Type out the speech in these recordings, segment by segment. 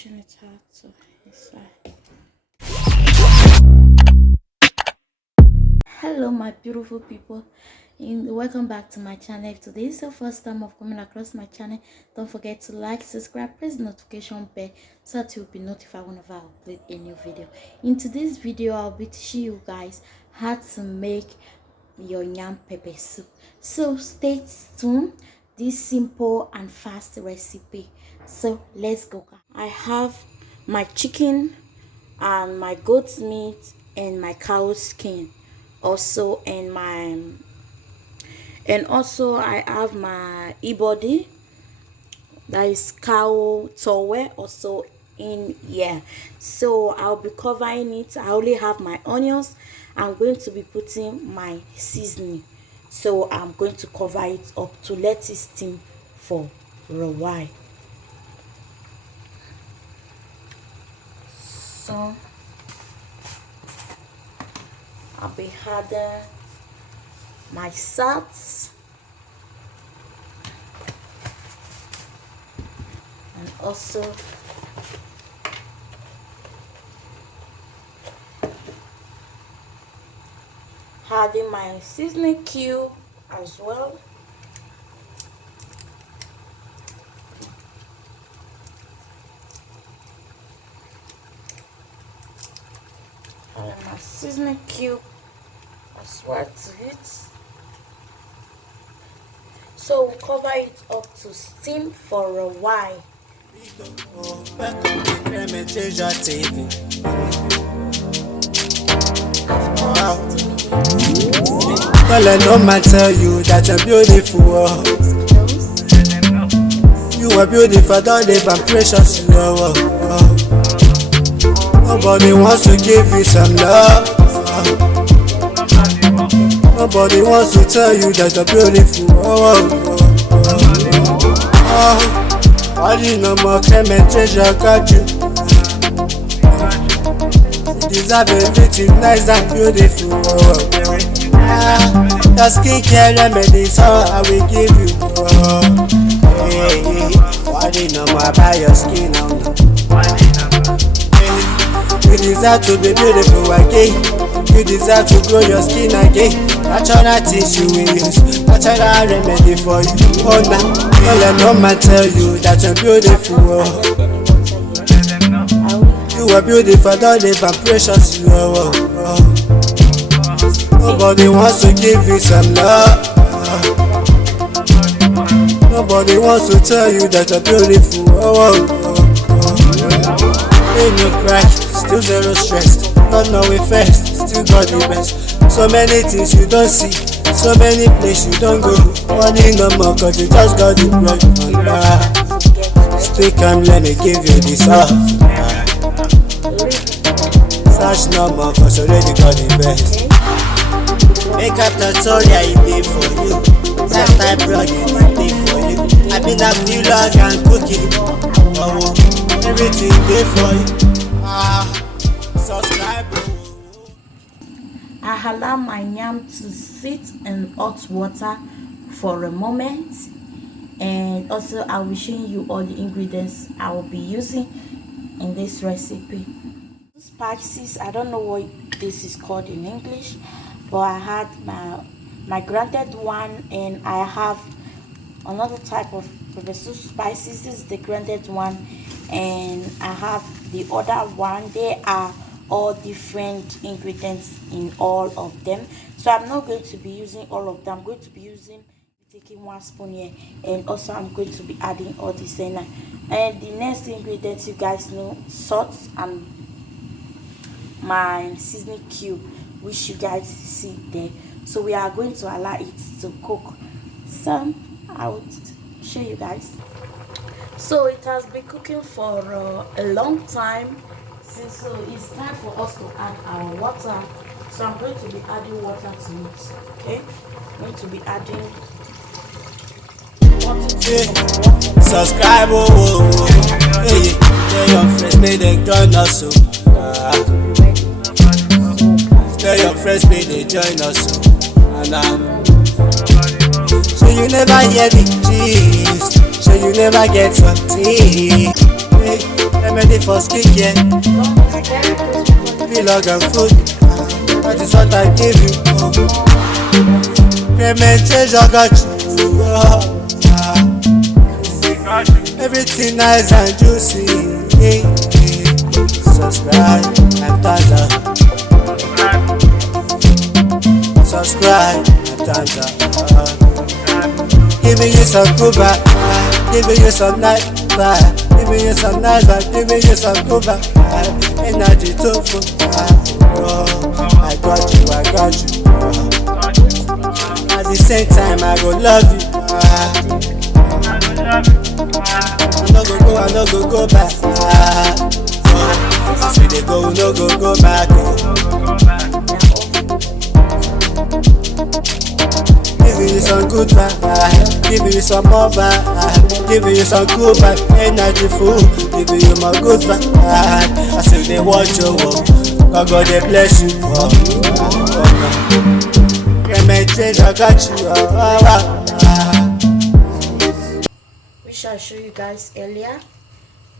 pushing it out to inside. Hello my beautiful people, and welcome back to my channel. If today is your first time of coming across my channel, don't forget to like, subscribe, press the notification bell so that you'll be notified whenever I upload a new video. In today's video, I'll be teaching you guys how to make your yam pepper soup, so stay tuned. This simple and fast recipe, so let's go. I have my chicken and my goat's meat and my cow skin also, and I have my e-body, that is cow towel, also in here. So I'll be covering it. I only have my onions. I'm going to be putting my seasoning, so I'm going to cover it up to let it steam for a while. So I'll be adding my salt and also adding my seasoning cube as well. Adding my seasoning cube as well to it. So we'll cover it up to steam for a while. Well, I know I tell you that you're beautiful. You are beautiful, don't live and precious. Nobody wants to give you some love. Nobody wants to tell you that you're beautiful. All you know more Clement treasure got you. You deserve everything nice and beautiful. The skincare remedies, I will give you. All you know more about your skin. You deserve to be beautiful again. You deserve to grow your skin again. Natural tissue we use, natural remedy for you. Oh now, well I know I tell you that you're beautiful. You are beautiful, don't live and precious. Nobody wants to give you some love. Nobody wants to tell you that you're beautiful. Ain't no crash, still zero stress. Not know it first, still got the best. So many things you don't see, so many places you don't go. Money no more cause you just got the bread. Stay calm, let me give you this off. Search no more cause already got the best. Make up tutorial, it did for you. Self-type blogging, it did for you. I been a vlog and cooking. Everything did for you. Subscribe. I allow my yam to sit in hot water for a moment, and also I will show you all the ingredients I will be using in this recipe. Spices, I don't know what this is called in English, but I had my grounded one, and I have another type of pepper soup spices. This is the grounded one, and I have the other one. They are all different ingredients in all of them, so I'm not going to be using all of them. I'm going to be taking 1 spoon here, and also I'm going to be adding all this in. And the next ingredients, you guys know, salt and my seasoning cube, which you guys see there. So we are going to allow it to cook. So I will show you guys. So it has been cooking for a long time. So it's time for us to add our water. So I'm going to be adding water to it. Okay, I'm going to be adding water. Subscribe, hey, tell your friends, may they join us. Tell your friends, may they join us. So you never hear the gist, so you never get something. Hey. remedy for skincare, vlog and food. That is what I give you. Payment change, I got you. Everything nice and juicy. Subscribe and thumbs up. Subscribe and thumbs up. Giving you some good vibe, giving you some nice vibe, giving you some nice vibe, giving you some good vibe. Energy too full. I got you, I got you. At the same time, I go love you. I no go back. See they go, no go back. Giving you some good vibe, giving you some more vibe, giving you some good vibe, energy full, giving you my good vibe. I say they watch you, God they bless you. Payment change, I got you. Which I showed you guys earlier.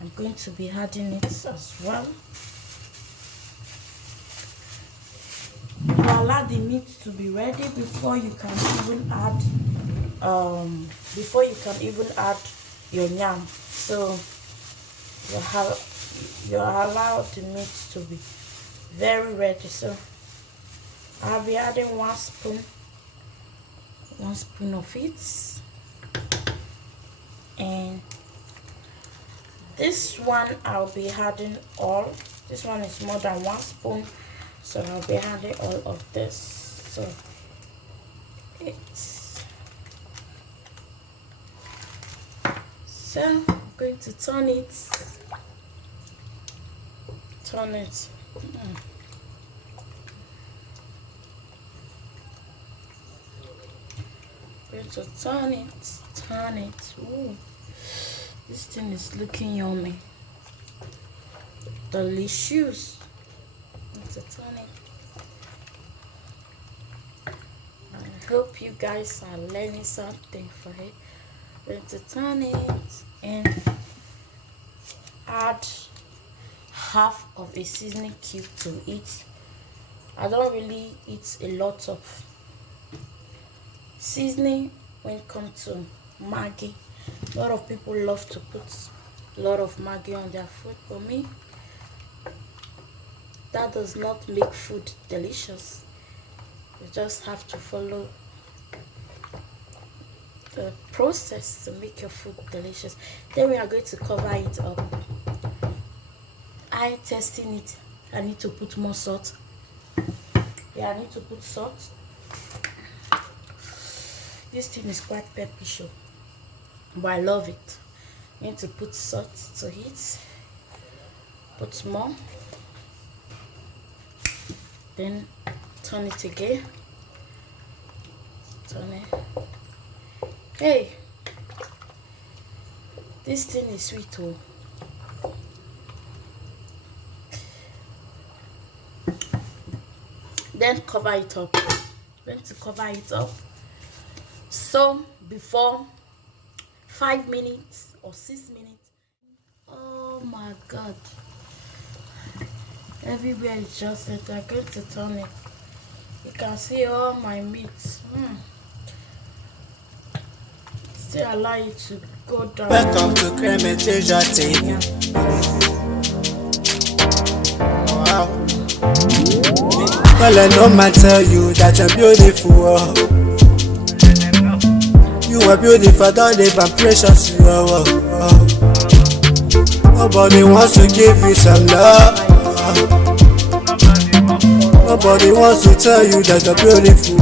I'm going to be adding it as well. You allow the meat to be ready before you can even add your yam. So you allow the meat to be very ready. So I'll be adding one spoon of it, and this one I'll be adding all. This one is more than 1 spoon, so I'll be adding all of this. So I'm going to turn it. Going to turn it. Ooh, this thing is looking yummy. Delicious. Going to turn it. I hope you guys are learning something for it. Going to turn it and add half of a seasoning cube to it. I don't really eat a lot of seasoning when it comes to Maggi. A lot of people love to put a lot of Maggi on their food. For me, that does not make food delicious. You just have to follow the process to make your food delicious. Then we are going to cover it up. I testing it. I need to put more salt. Yeah, I need to put salt. This thing is quite peppy, but I love it. I need to put salt to it. Put more. Then turn it again. Turn it. Hey, this thing is sweet too. Then cover it up. Going to cover it up. So before 5 minutes or 6 minutes. Oh my God! Everywhere is just set. I'm going to turn it. You can see all my meat. Still allow it to go down. Welcome to Creme Treasure TV. Wow. Well, I know man tell you that you're beautiful. You are beautiful, don't live and precious. Nobody wants to give you some love. Nobody wants to tell you that you're beautiful.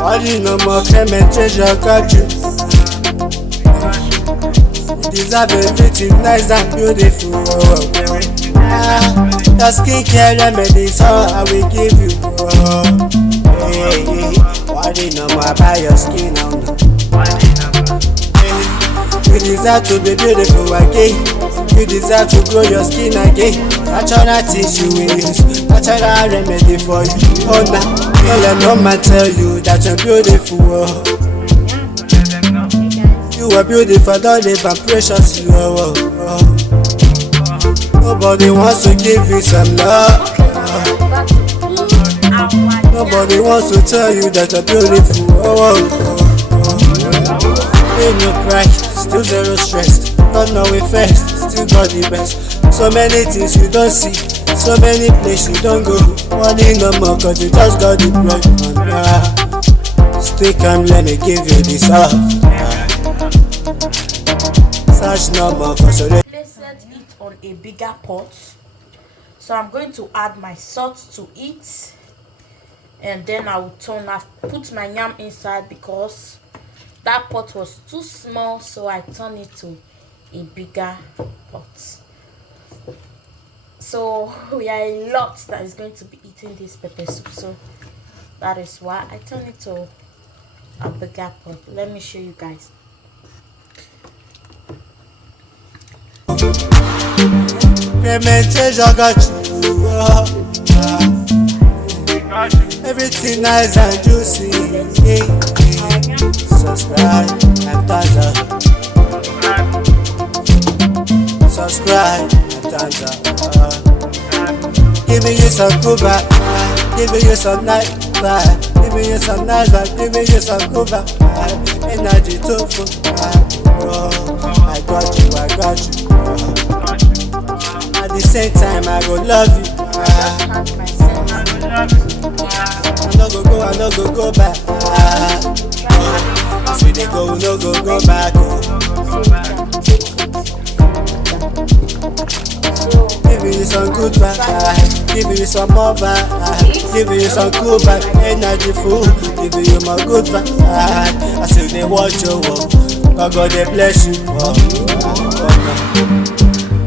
All you know more Creme Treasure got you. You deserve everything nice and beautiful. The skincare remedies, I will give you. All you know more about your skin now. You deserve to be beautiful again. You deserve to grow your skin again. Natural things you will use, natural remedy for you. Oh nah. Well, I know man tell you that you're beautiful. You are beautiful, don't live and precious. Nobody wants to give you some love. Nobody wants to tell you that you're beautiful. Ain't no pride, still zero stress. Don't know it first, still got the best. So many things you don't see, so many places you don't go. Money no more, cause you just got the bread. Still come, let me give you this up. Such no more, cause you Let's set it on a bigger pot. So I'm going to add my salt to it, and then I will put my yam inside because that pot was too small, so I turn it to a bigger pot. So we are a lot that is going to be eating this pepper soup, so that is why I turn it to a bigger pot. Let me show you guys. everything nice and juicy. Subscribe and thumbs up. Subscribe and thumbs up. Giving you some good vibe, giving you some nice vibe, giving you some nice vibe, giving you some good vibe. Energy too full. I got you, I got you. At the same time, I go love you. I no go back. As we dey go, no go back. Giving you some good vibe, giving you some more vibe, giving you some cool vibe, energy full, giving you my good vibe. I still dey watch your work, God dey bless you.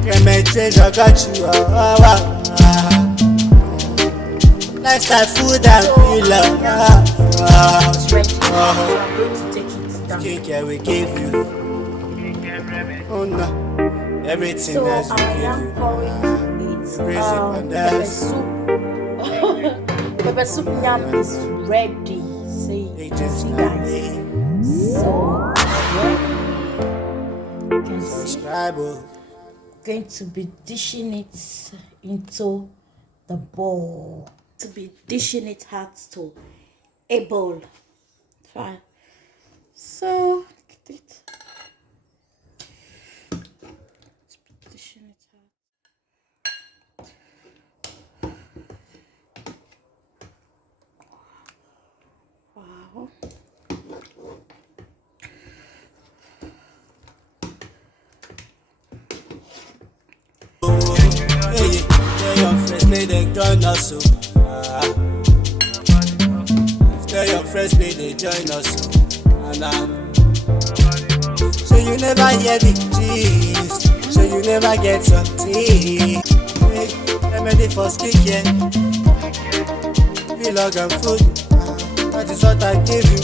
Clement treasure got you. Lifestyle food and real love. Skincare we give you. Oh no, everything So that I we am give you. pouring it. Pepper soup. Pepper soup yam is ready. See guys. So you can see. Subscribe. Going to be dishing it into the bowl. To be dishing it out to a bowl. Fine. So look at it. Dishing it out. Wow. Tell your friends, may they join us. Tell your friends, may they join us. So you never hear the gist. So you never get some tea. Remedy for skincare. Vlog and food. That is what I give you.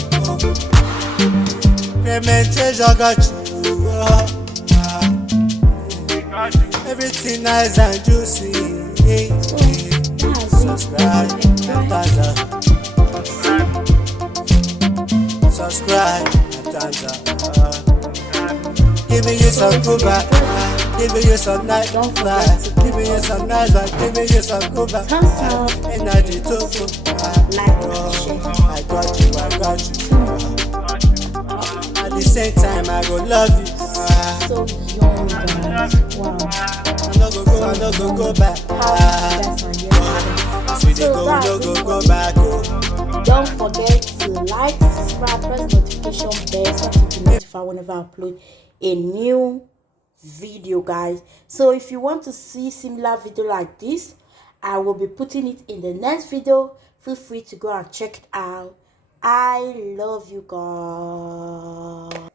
Clement treasure got you. Everything nice and juicy. Subscribe and thumbs up. Subscribe and thumbs up. Giving you some good vibe, giving you some nice vibe, giving you some nice vibe, giving you some good vibe. Energy too full. I got you, I got you. At the same time, I go love you. So young, guys. Wow. I no go back. As we dey go, no go back. Don't forget to like, subscribe, press notification bell so that you be notified whenever I upload a new video, guys. So if you want to see similar video like this, I will be putting it in the next video. Feel free to go and check it out. I love you guys.